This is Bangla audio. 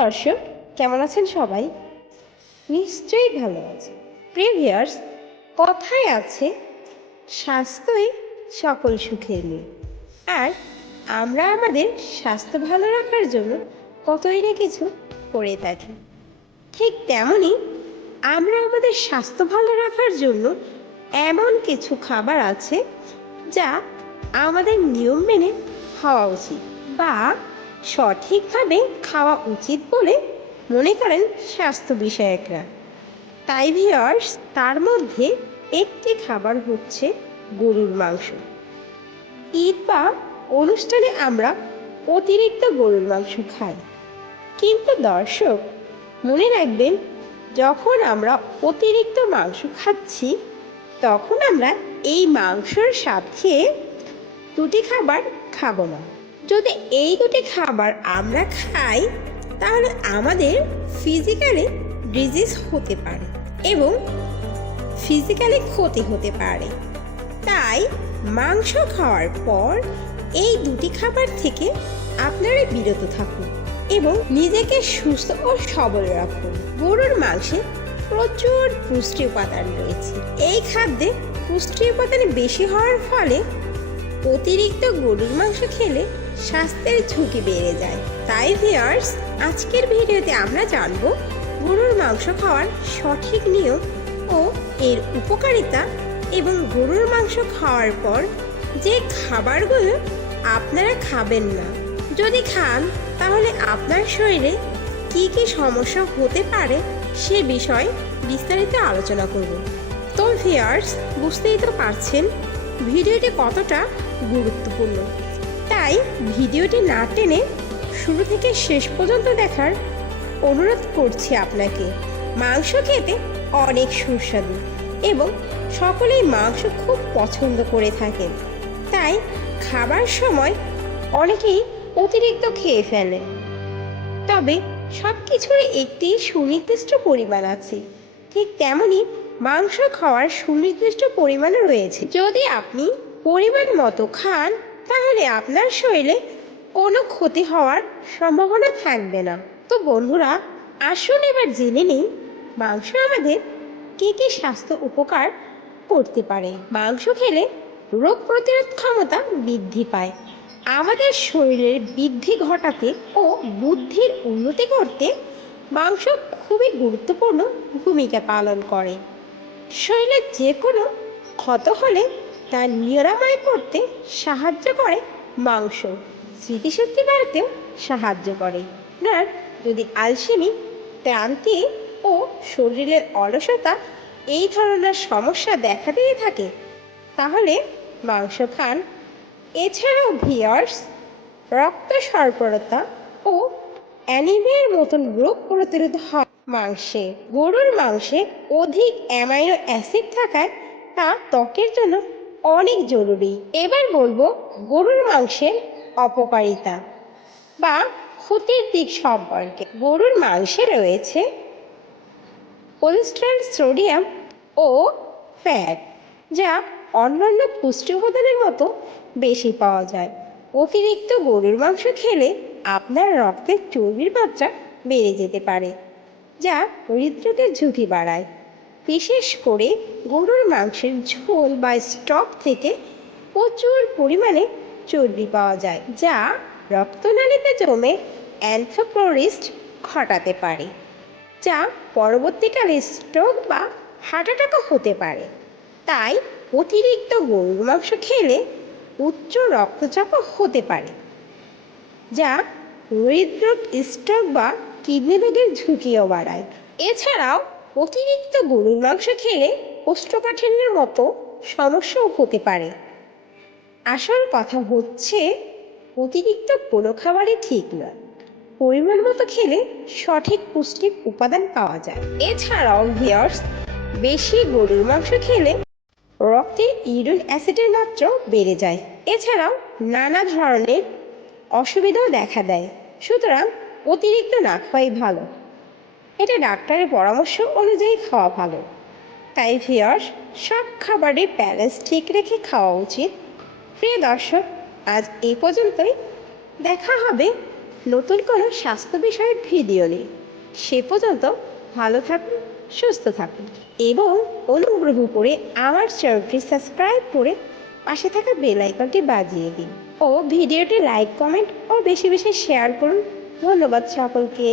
দর্শক, কেমন আছেন সবাই? নিশ্চয়ই ভালো আছে। প্রিভিয়ার্স, কথায় আছে স্বাস্থ্যই সকল সুখের মূল। আর আমরা আমাদের স্বাস্থ্য ভালো রাখার জন্য কতই না কিছু করে থাকি। ঠিক তেমনি আমরা আমাদের স্বাস্থ্য ভালো রাখার জন্য এমন কিছু খাবার আছে যা আমাদের নিয়ম মেনে খাওয়া উচিত বা সঠিকভাবে খাওয়া উচিত বলে মনে করেন স্বাস্থ্য বিষয়করা। তাই ভিউয়ার্স, তার মধ্যে একটি খাবার হচ্ছে গরুর মাংস। ঈদ বা অনুষ্ঠানে আমরা অতিরিক্ত গরুর মাংস খাই, কিন্তু দর্শক মনে রাখবেন, যখন আমরা অতিরিক্ত মাংস খাচ্ছি তখন আমরা এই মাংসর সাথে দুটি খাবার খাবো না। যদি এই দুটি খাবার আমরা খাই তাহলে আমাদের ফিজিক্যালি ডিজিজ হতে পারে এবং ফিজিক্যালি ক্ষতি হতে পারে। তাই মাংস খাওয়ার পর এই দুটি খাবার থেকে আপনারা বিরত থাকুন এবং নিজেকে সুস্থ ও সবল রাখুন। গরুর মাংসে প্রচুর পুষ্টি উপাদান রয়েছে। এই খাদ্যে পুষ্টি উপাদান বেশি হওয়ার ফলে অতিরিক্ত গরুর মাংস খেলে স্বাস্থ্যের ঝুঁকি বেড়ে যায়। তাই ভিউয়ার্স, আজকের ভিডিওতে আমরা জানবো গরুর মাংস খাওয়ার সঠিক নিয়ম ও এর উপকারিতা এবং গরুর মাংস খাওয়ার পর যে খাবারগুলো আপনারা খাবেন না, যদি খান তাহলে আপনার শরীরে কি কি সমস্যা হতে পারে সে বিষয়ে বিস্তারিত আলোচনা করব। তো ভিউয়ার্স, বুঝতেই তো পারছেন ভিডিওটি কতটা গুরুত্বপূর্ণ। তাই ভিডিওটি না টেনে শুরু থেকে শেষ পর্যন্ত দেখার অনুরোধ করছি আপনাকে। মাংস খেতে অনেক সুস্বাদু এবং সকলেই মাংস খুব পছন্দ করে থাকেন। তাই খাবার সময় অনেকেই অতিরিক্ত খেয়ে ফেলে। তবে সব কিছুর একটি সুনির্দিষ্ট পরিমাণ আছে। ঠিক তেমনি মাংস খাওয়ার সুনির্দিষ্ট পরিমাণও রয়েছে। যদি আপনি পরিমাণ মতো খান তাহলে আপনার শরীরে কোনো ক্ষতি হওয়ার সম্ভাবনা থাকবে না। তো বন্ধুরা, আসুন এবার জেনে নিই মাংস আমাদের কী কী স্বাস্থ্য উপকার করতে পারে। মাংস খেলে রোগ প্রতিরোধ ক্ষমতা বৃদ্ধি পায়। আমাদের শরীরের বৃদ্ধি ঘটাতে ও বুদ্ধির উন্নতি করতে মাংস খুবই গুরুত্বপূর্ণ ভূমিকা পালন করে। শরীরের যে কোনো ক্ষত হলে তা নিরাময় করতে সাহায্য করে মাংস। স্মৃতিশক্তি বাড়াতেও সাহায্য করে। আর যদি আলসেমি, ক্লান্তি ও শরীরের অলসতা এই ধরনের সমস্যা দেখা দিয়ে থাকে তাহলে মাংস খান। এছাড়াও ভিউয়ার্স, রক্ত স্বল্পতা ও অ্যানিমিয়ার মতন রোগ প্রতিরোধ হয় মাংসে। গরুর মাংসে অধিক অ্যামাইনো অ্যাসিড থাকায় তা ত্বকের জন্য অনেক জরুরি। এবার বলবো গরুর মাংসের অপকারিতা বা ক্ষতির দিক সম্পর্কে। গরুর মাংসে রয়েছে কোলেস্টেরল, সোডিয়াম ও ফ্যাট, যা অন্যান্য পুষ্টি উপাদানের মতো বেশি পাওয়া যায়। অতিরিক্ত গরুর মাংস খেলে আপনার রক্তের চর্বির মাত্রা বেড়ে যেতে পারে, যা হৃদরোগের ঝুঁকি বাড়ায়। বিশেষ করে গরুর মাংসের ঝোল বা স্টক থেকে প্রচুর পরিমাণে চর্বি পাওয়া যায়, যা রক্তনালীতে জমে অ্যাথেরোস্ক্লেরোসিস ঘটাতে পারে, যা পরবর্তীকালে স্ট্রোক বা হার্ট অ্যাটাকও হতে পারে। তাই অতিরিক্ত গরুর মাংস খেলে উচ্চ রক্তচাপও হতে পারে, যা হৃদরোগ, স্ট্রোক বা কিডনি রোগের ঝুঁকিও বাড়ায়। এছাড়াও অতিরিক্ত গরুর মাংস খেলে কোষ্ঠকাঠিন্যের মতো সমস্যাও হতে পারে। আসল কথা হচ্ছে অতিরিক্ত কোনো খাবারই ঠিক নয়। পরিমাণ মতো খেলে সঠিক পুষ্টি উপাদান পাওয়া যায়। এছাড়াও ভিউয়ার্স, বেশি গরুর মাংস খেলে রক্তে ইউরিক অ্যাসিডের মাত্রা বেড়ে যায়। এছাড়াও নানা ধরনের অসুবিধাও দেখা দেয়। সুতরাং অতিরিক্ত না খাওয়াই ভালো। এটা ডাক্তারের পরামর্শ অনুযায়ী খাওয়া ভালো। তাই ভিউয়ার্স, সব খাবারের ব্যালেন্স ঠিক রেখে খাওয়া উচিত। প্রিয় দর্শক, আজ এই পর্যন্তই। দেখা হবে নতুন কোনো স্বাস্থ্য বিষয়ক ভিডিও নিয়ে। সে পর্যন্ত ভালো থাকুন, সুস্থ থাকুন এবং অনুগ্রহ করে আমার চ্যানেলটি সাবস্ক্রাইব করে পাশে থাকা বেল আইকনটি বাজিয়ে দিন ও ভিডিওটি লাইক, কমেন্ট ও বেশি বেশি শেয়ার করুন। ধন্যবাদ সকলকে।